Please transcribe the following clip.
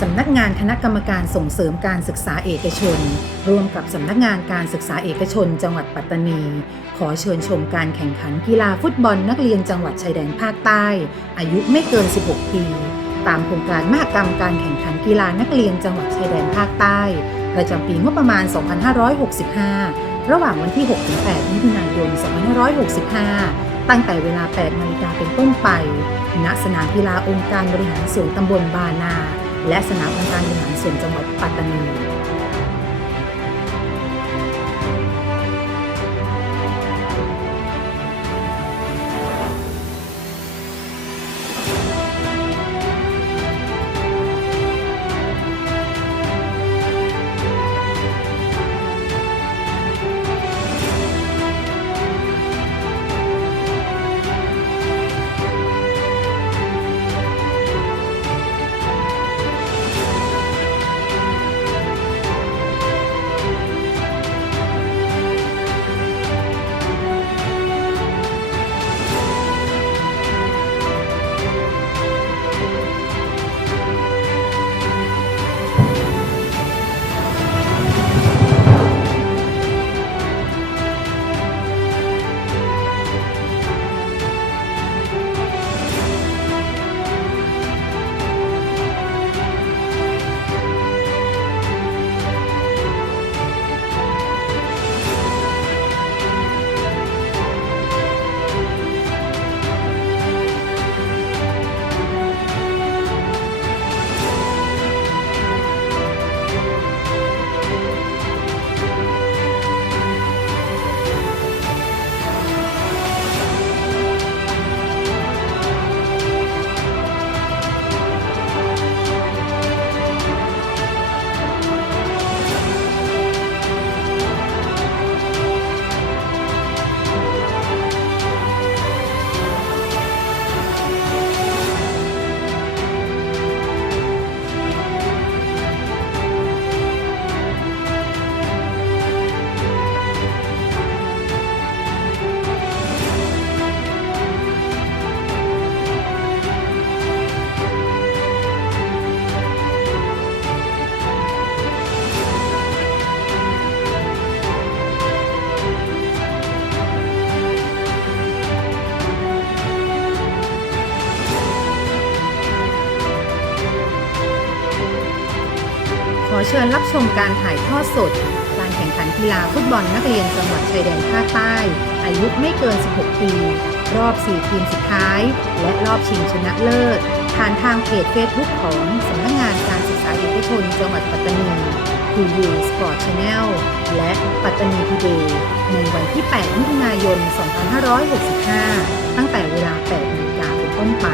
สำนักงานคณะกรรมการส่งเสริมการศึกษาเอกชน ร่วมกับสำนักงานการศึกษาเอกชน จังหวัดปัตตานี ขอเชิญชมการแข่งขันกีฬาฟุตบอลนักเรียนจังหวัดชายแดนภาคใต้ อายุไม่เกิน 16 ปี ตามโครงการมหกรรมการแข่งขันกีฬานักเรียนจังหวัดชายแดนภาคใต้ ประจำปีงบประมาณ 2565 ระหว่างวันที่ 6-8 มิถุนายน 2565ตั้งแต่เวลา 8 นาฬิกาเป็นต้นไป ณ สนามกีฬาองค์การบริหารส่วนตำบลบานา และสนามองค์การบริหารส่วนจังหวัดปัตตานี เชิญรับชมการถ่ายทอดสด การแข่งขันกีฬาฟุตบอลนักเรียนจังหวัดชายแดนภาคใต้ อายุไม่เกิน 16 ปี รอบ 4 ทีมสุดท้าย และรอบชิงชนะเลิศ ผ่านทางเพจเฟซบุ๊กของสำนักงานการศึกษาเอกชนจังหวัดปัตตานีทูยูสปอร์ตชาแนลและปัตตานีทูเดย์ในวันที่ 8 มิถุนายน 2565 ตั้งแต่เวลา 8นาฬิกาเป็นต้นไป